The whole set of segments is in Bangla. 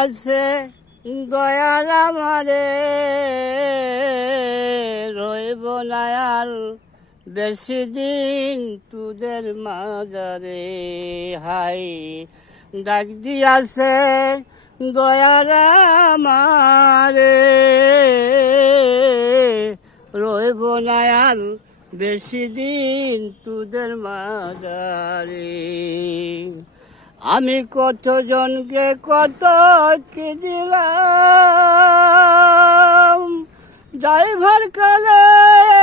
আছে দয়াল আমারে রইব না আর বেশি দিন তোদের মাজারে। হাই ডাক দিয়াছে দয়াল আমারে রইব না আর বেশি দিন তোদের মাজারে। আমি কতজনকে কত কি দিলাম, ড্রাইভার কালে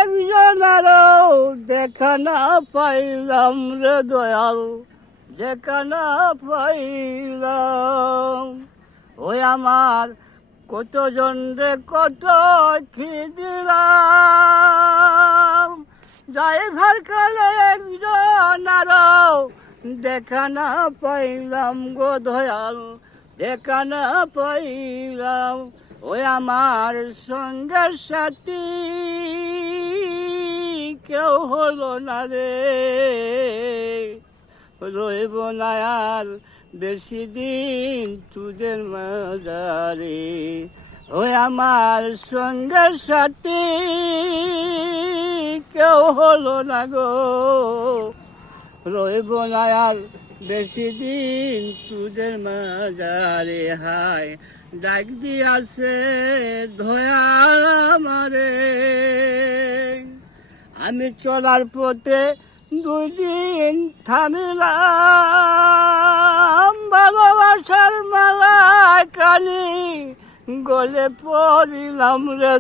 একজন আরো দেখা না পাইলাম রে দয়াল, দেখা না পাইলাম। ওই আমার কতজন রে কত কি দিলাম, ড্রাইভার কালে একজন আরো দেখা না পাইলাম গো দয়াল, দেখা না পাইলাম। ওই আমার সঙ্গের সাথী কেউ হলো না রে, রইব না আর বেশি দিন তোদের মাজারে। ওই আমার সঙ্গের সাথী কেউ হলো না গো, রইব না আর বেশি দিন তোদের মাজারে। হায় ডাক দিয়াছে দয়াল আমারে। আমি চলার পথে দুদিন থামিলাম, ভালোবাসার মালা কানি গলে পড়িলাম রে।